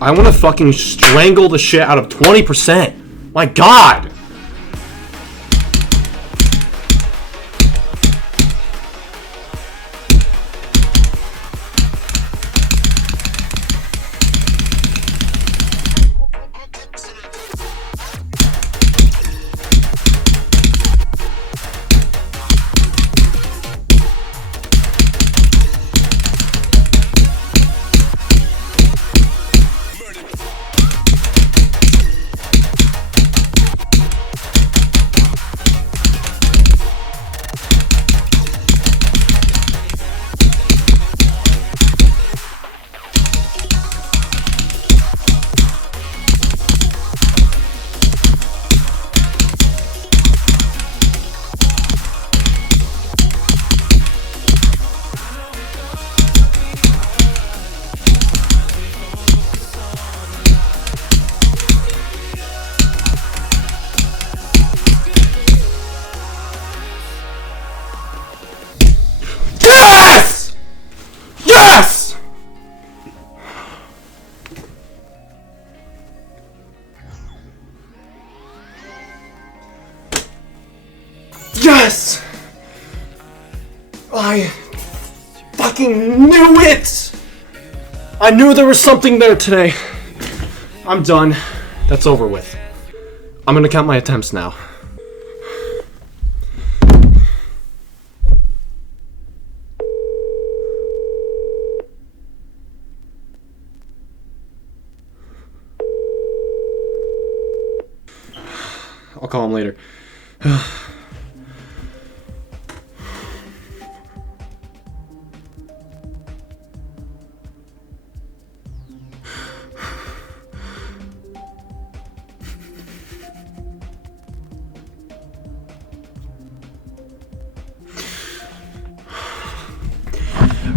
I wanna fucking strangle the shit out of 20%. My God. Yes! Yes! Yes! I fucking knew it! I knew there was something there today. I'm done. That's over with. I'm gonna count my attempts now. I'll call him later.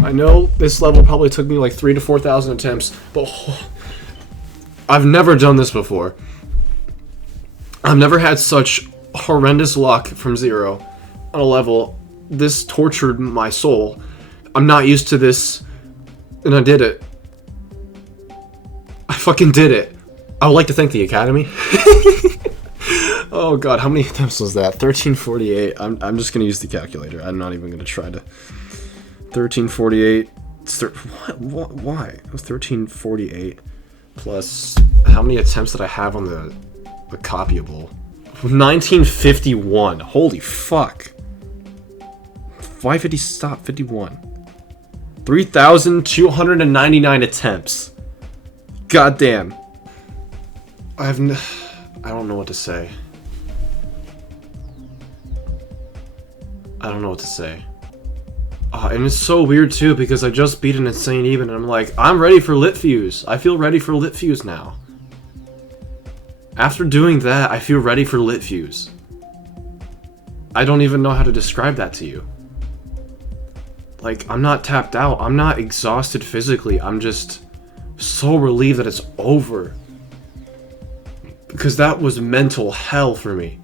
I know this level probably took me like 3,000 to 4,000 attempts, but I've never done this before. I've never had such horrendous luck from zero on a level. This tortured my soul. I'm not used to this, and I did it. I fucking did it. I would like to thank the Academy. Oh god, how many attempts was that? 1348. I'm just gonna use the calculator. I'm not even gonna try to. 1348. What? Why? It was 1348 plus how many attempts did I have on the copyable? 1951. Holy fuck. 550 stop 51. 3,299 attempts. God damn. I don't know what to say. I don't know what to say. And it's so weird too because I just beat an insane even and I'm like, I'm ready for Lit Fuse. I feel ready for Lit Fuse now. After doing that, I feel ready for Lit Fuse. I don't even know how to describe that to you. Like, I'm not tapped out. I'm not exhausted physically. I'm just so relieved that it's over. Because that was mental hell for me.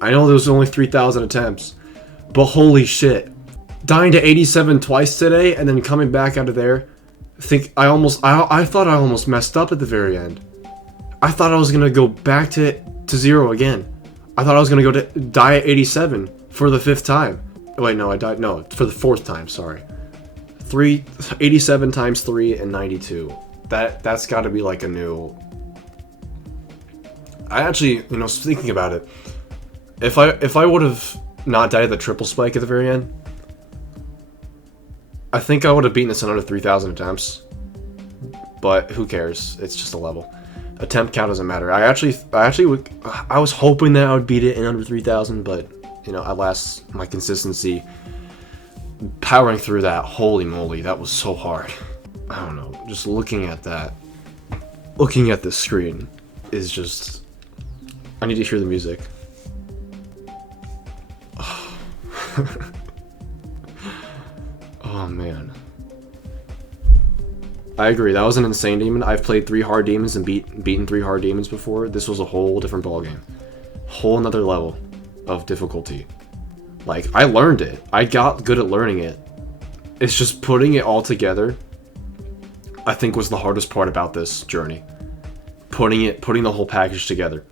I know there was only 3,000 attempts. But holy shit. Dying to 87 twice today and then coming back out of there. I thought I almost messed up at the very end. I thought I was gonna go back to zero again. I thought I was gonna die at 87 for the 5th time. Wait, no, I died. No, for the 4th time. Sorry. 87 times 3 and 92. That's got to be like a new. I actually, thinking about it, if I would have not died at the triple spike at the very end, I think I would have beaten this in under 3,000 attempts. But who cares? It's just a level. Attempt count doesn't matter. I was hoping that I would beat it in under 3,000, but alas, my consistency powering through that, holy moly, that was so hard. I don't know, just looking at this screen is just, I need to hear the music. Oh man. I agree, that was an insane demon. I've played 3 hard demons and beaten 3 hard demons before. This was a whole different ballgame. Whole another level of difficulty. Like, I learned it. I got good at learning it. It's just putting it all together I think was the hardest part about this journey. Putting the whole package together.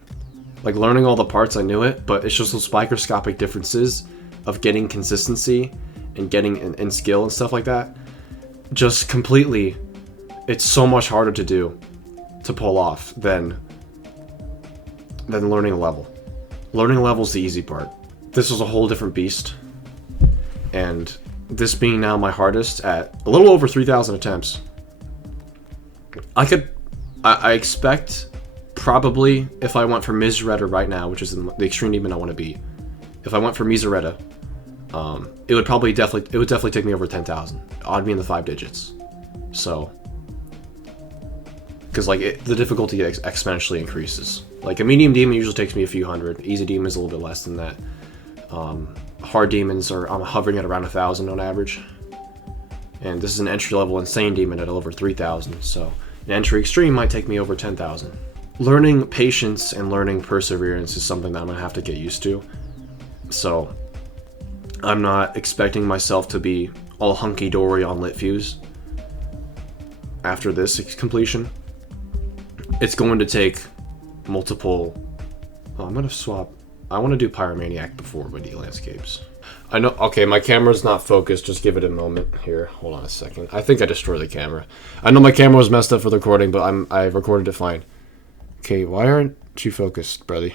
Like, learning all the parts, I knew it, but it's just those microscopic differences of getting consistency and getting in skill and stuff like that. Just completely, it's so much harder to do, to pull off, than learning a level. Learning a level is the easy part. This was a whole different beast. And this being now my hardest at a little over 3,000 attempts, I expect probably if I went for Miseretta right now, which is the extreme demon I want to beat, if I went for Miseretta, it would definitely take me over 10,000. I'd be in the 5 digits. So, because like the difficulty exponentially increases. Like a medium demon usually takes me a few hundred. Easy demon is a little bit less than that. Hard demons I'm hovering at around 1,000 on average. And this is an entry level insane demon at over 3,000. So an entry extreme might take me over 10,000. Learning patience and learning perseverance is something that I'm gonna have to get used to. So I'm not expecting myself to be all hunky-dory on lit fuse after this completion. It's going to take multiple... Oh, I'm gonna swap. I want to do Pyromaniac before Windy Landscapes. I know... Okay, my camera's not focused. Just give it a moment here. Hold on a second. I think I destroyed the camera. I know my camera was messed up for the recording, but I recorded it fine. Okay, why aren't you focused, brother?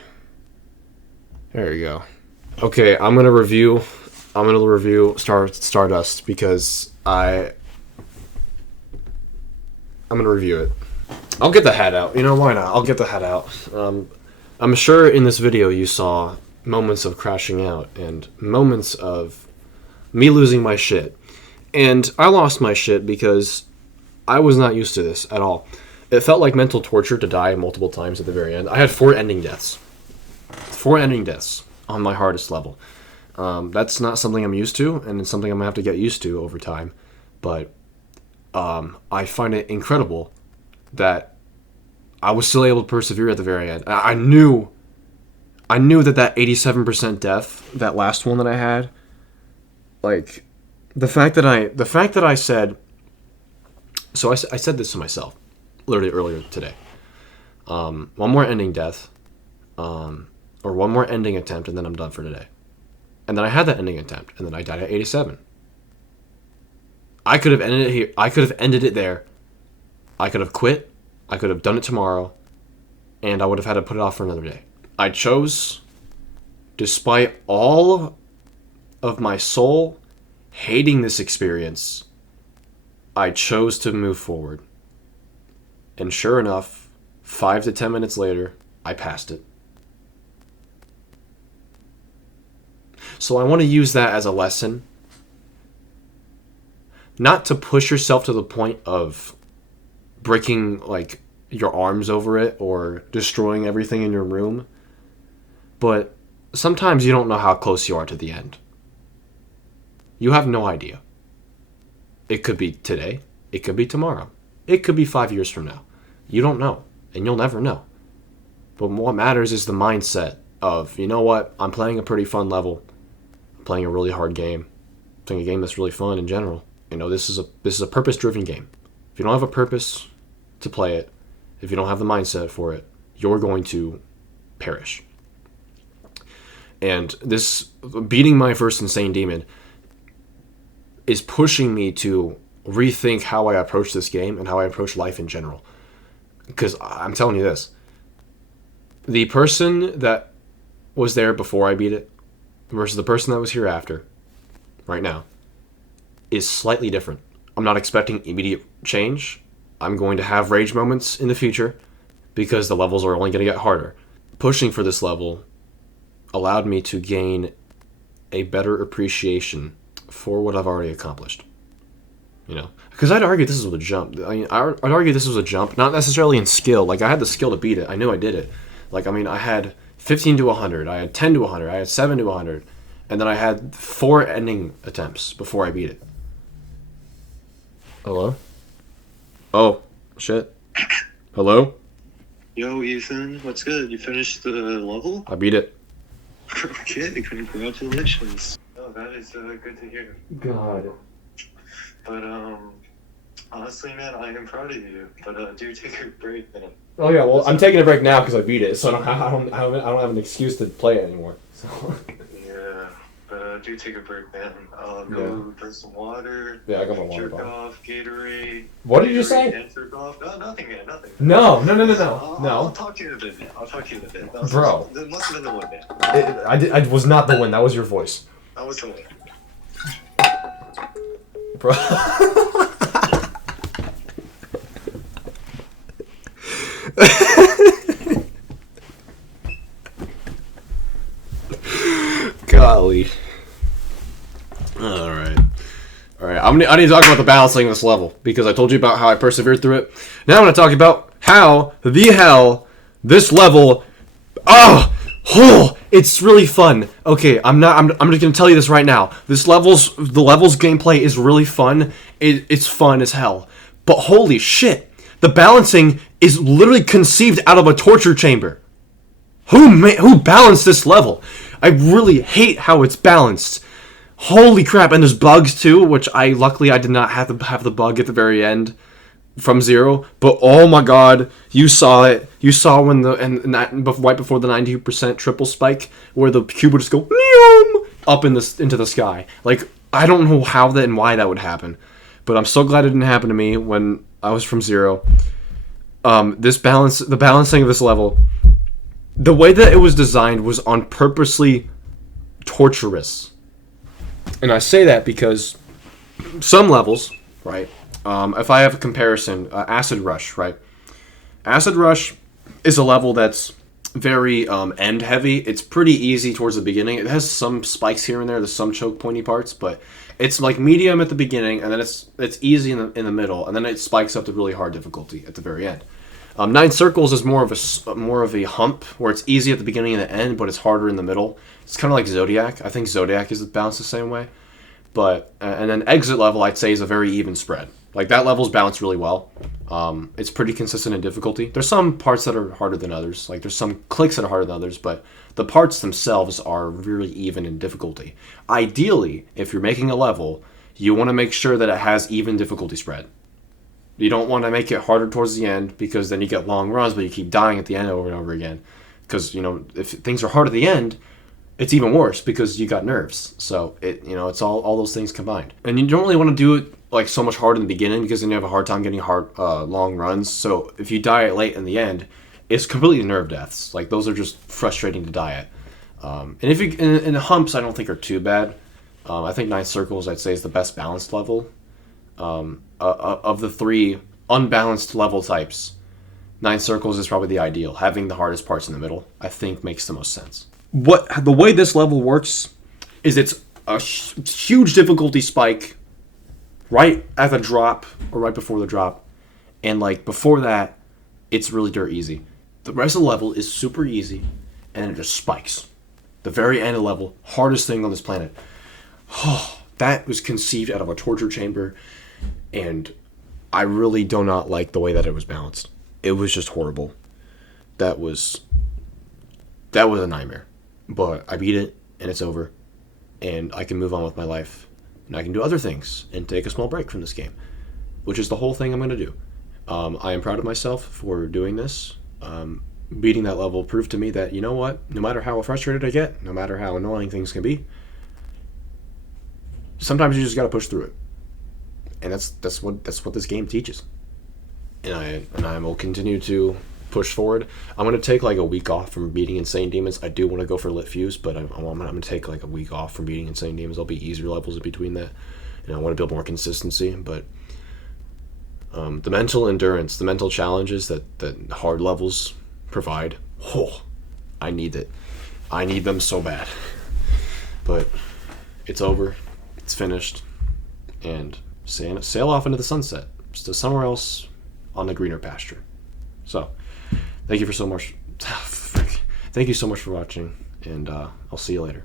There you go. Okay, I'm gonna review Stardust because I'm gonna review it. I'll get the hat out. You know, why not? I'll get the hat out. I'm sure in this video you saw moments of crashing out and moments of me losing my shit. And I lost my shit because I was not used to this at all. It felt like mental torture to die multiple times at the very end. I had 4 ending deaths. 4 ending deaths on my hardest level. That's not something I'm used to, and it's something I'm going to have to get used to over time. But I find it incredible that I was still able to persevere at the very end. I knew that 87% death, that last one that I had, like, the fact that I said, so I said this to myself, literally earlier today. One more ending death, or one more ending attempt, and then I'm done for today. And then I had that ending attempt, and then I died at 87. I could have ended it here. I could have ended it there. I could have quit. I could have done it tomorrow, and I would have had to put it off for another day. I chose, despite all of my soul hating this experience, I chose to move forward. And sure enough, 5 to 10 minutes later, I passed it. So I want to use that as a lesson. Not to push yourself to the point of breaking, like, your arms over it or destroying everything in your room. But sometimes you don't know how close you are to the end. You have no idea. It could be today. It could be tomorrow. It could be 5 years from now. You don't know, and you'll never know. But what matters is the mindset of, you know what, I'm playing a pretty fun level. I'm playing a really hard game. I'm playing a game that's really fun in general. You know, this is a purpose-driven game. If you don't have a purpose to play it, if you don't have the mindset for it, you're going to perish. And this, beating my first insane demon, is pushing me to rethink how I approach this game and how I approach life in general. Because I'm telling you this, the person that was there before I beat it versus the person that was here after, right now, is slightly different. I'm not expecting immediate change. I'm going to have rage moments in the future because the levels are only going to get harder. Pushing for this level allowed me to gain a better appreciation for what I've already accomplished. You know, because I'd argue this was a jump. I mean, I'd argue this was a jump, not necessarily in skill. Like, I had the skill to beat it. I knew I did it. Like, I mean, I had 15 to 100. I had 10 to 100. I had 7 to 100. And then I had 4 ending attempts before I beat it. Hello? Oh, shit. Hello? Yo, Ethan, what's good? You finished the level? I beat it. Okay, congratulations. Oh, that is good to hear. God. But, honestly, man, I am proud of you. But do take a break, man. Oh yeah, well, I'm taking a break now because I beat it, so I don't have an excuse to play it anymore. So. Yeah, but do take a break, man. Go drink some water. Yeah, I got my water Jerk bottle. off, Gatorade. What did you Gatorade say? and jerk off. No, nothing, man, nothing. No. I'll talk to you in a bit, man. I'll talk to you in a bit. Bro. That must have been the one, man. I was not the win. That was your voice. That was the one. Bro. Golly. Alright. I need to talk about the balancing of this level, because I told you about how I persevered through it. Now I'm going to talk about how the hell this level... it's really fun. Okay, I'm just going to tell you this right now. The level's gameplay is really fun. It's fun as hell. But holy shit, the balancing is literally conceived out of a torture chamber. Who balanced this level? I really hate how it's balanced. Holy crap, and there's bugs too, which luckily I did not have the bug at the very end from Zero, but oh my god, you saw it. You saw when right before the 90% triple spike, where the cube would just go up into the sky. Like, I don't know how that and why that would happen, but I'm so glad it didn't happen to me when I was from Zero. The balancing of this level, the way that it was designed was on purposely torturous. And I say that because some levels, right? If I have a comparison, Acid Rush, right? Acid Rush is a level that's very end heavy. It's pretty easy towards the beginning. It has some spikes here and there. There's some choke pointy parts, but it's like medium at the beginning, and then it's easy in the middle, and then it spikes up to really hard difficulty at the very end. Nine Circles is more of a hump where it's easy at the beginning and the end, but it's harder in the middle. It's kind of like Zodiac. I think Zodiac is balanced the same way. But and then Exit level, I'd say, is a very even spread. Like, that level's balanced really well. It's pretty consistent in difficulty. There's some parts that are harder than others. Like, there's some clicks that are harder than others, but the parts themselves are really even in difficulty. Ideally, if you're making a level, you want to make sure that it has even difficulty spread. You don't want to make it harder towards the end, because then you get long runs, but you keep dying at the end over and over again. Because, if things are hard at the end, it's even worse because you got nerves. So it's all those things combined. And you don't really want to do it like so much hard in the beginning, because then you have a hard time getting long runs. So if you die late in the end, it's completely nerve deaths. Like, those are just frustrating to die at. And if you in the humps, I don't think are too bad. I think Nine Circles, I'd say, is the best balanced level. Of the three unbalanced level types, Nine Circles is probably the ideal. Having the hardest parts in the middle, I think, makes the most sense. The way this level works is it's a huge difficulty spike right at the drop, or right before the drop, and like before that, it's really dirt easy. The rest of the level is super easy, and it just spikes. The very end of the level, hardest thing on this planet. That was conceived out of a torture chamber, and I really do not like the way that it was balanced. It was just horrible. That was a nightmare. But I beat it, and it's over, and I can move on with my life, and I can do other things and take a small break from this game, which is the whole thing I'm going to do. I am proud of myself for doing this. Beating that level proved to me that, you know what, no matter how frustrated I get, no matter how annoying things can be, sometimes you just got to push through it. And that's what this game teaches. And I will continue to push forward. I'm going to take like a week off from beating Insane Demons. I do want to go for Lit Fuse, but I'm going to take like a week off from beating Insane Demons. There'll be easier levels in between that. And I want to build more consistency, but the mental endurance, the mental challenges that hard levels provide, I need it. I need them so bad. But it's over. It's finished. And sail off into the sunset. Just to somewhere else on the greener pasture. So, thank you so much for watching, and I'll see you later.